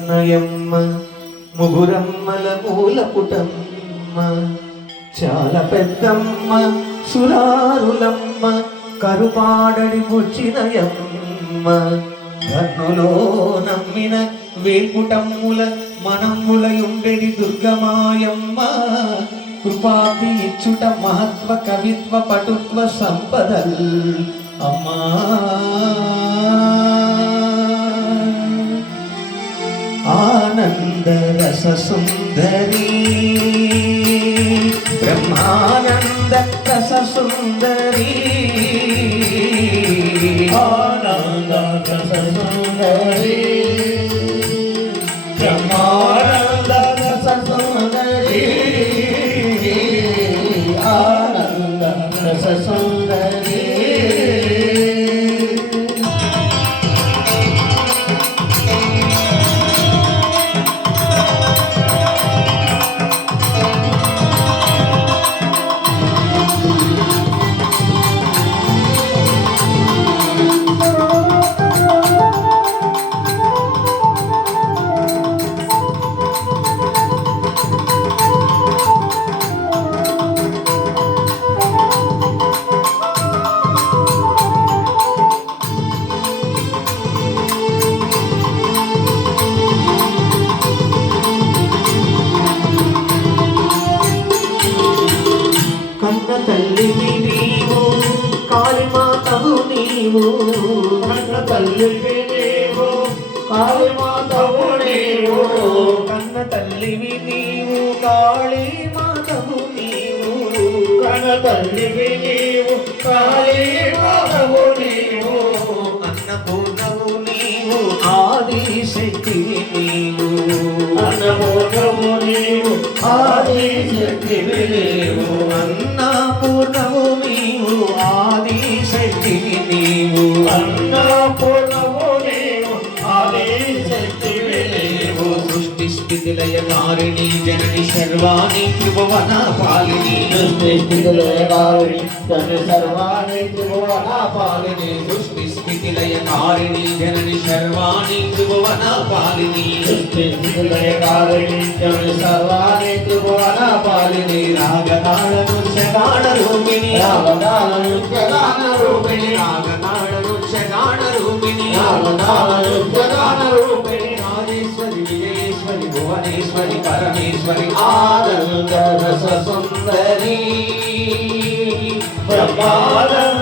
నయమ్మ ముగురమ్మల మూల పుటమ్మ చాలా పెద్దమ్మ సురారులమ్మ కరుపాడడి ముచ్చినయమ్మ కన్నులో నమ్మిన వేల్పుటమ్ముల మనమ్ములయుండెడి దుర్గమాయమ్మ. కృపాతి ఇచ్చుట మహత్వ కవిత్వ పటుత్వ సంపదల్. అమ్మా! రససుందరి బ్రహ్మానంద రససుందరీ తల్లివి నీవు కాళిమాతవు నీవు. కన్న తల్లివి నీవు కాళీమాతవు నీవు. కన్న తల్లివి నీవు కాళీమాతవు నీవు. కన్న తల్లివి నీవు కాళీమాతవు నీవు. అన్నపూర్ణవు నీవు ఆది శక్తివి నీవు. అన్నపూర్ణము నీవు ఆది శక్తి సృష్టి స్థితి లయ కారిణి జనని త్రిభువన పాలిని సృష్టి సర్వాణి త్రిభువన పాలిని సృష్టి స్థితి లయ కారిణి జనని త్రిభువన పాలిని సృష్టి సర్వాణి త్రిభువన పాలిని రాగతాళ నృత్యగాణ రూపిణి రూపిణి రాగతాళ నృత్యగాణ రూపిణి రూపిణి విజయేశ్వరి భువనేశ్వరి పరమేశ్వరి ఆనంద రస సుందరి. బ్రహ్మానంద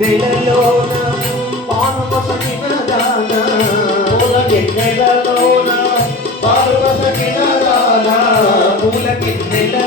పూల గిద్దెలలోన పానుపసగిన దాన పూల గిన్నెలలోన పాలు దాన పూల గిద్దెలలోన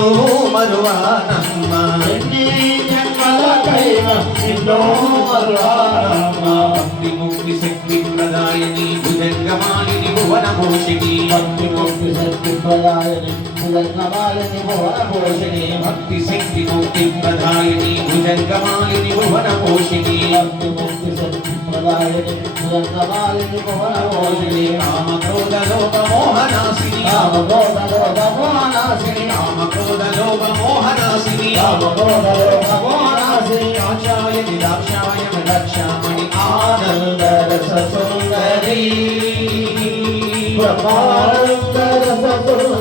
నిన్ను మరువానమ్మా. ఎన్ని జన్మలకైనా నిన్ను మరువానమ్మా. భక్తి ముక్తి శక్తి ప్రదాయని భుజంగమాలిని భువన భూషిణి భక్తి ముక్తి శక్తి ప్రదాయని పులంగమాలని భువన పోషిణి భక్తి శక్తి ముక్తి ప్రదాయని భుజంగమాలిని భువన భూషిణి భక్తి ముక్తి శక్తి వాలిని నిరంత వాలిని పవన మోహిని రామ క్రోధ లోక మోహనాశిని రామ క్రోధ లోక మోహనాశిని రామ క్రోధ లోక మోహనాశిని రామ క్రోధ లోక మోహనాశిని ఆచార్యని దాక్షాయమ దక్షామణి ఆనంద రస సుందరి బ్రహ్మానంద సుందరి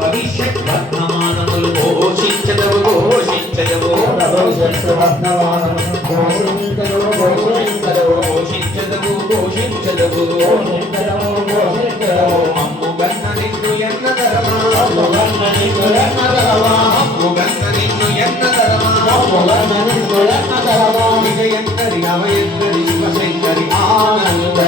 భవిష్యత్ వర్తమానములు పోషించదవు పోషించదవు భవిష్యత్ వర్తమానములు போல மனம் போல அதரவாமிகை என்றி அவையன்றி சிவசைந்தரி ஆனந்த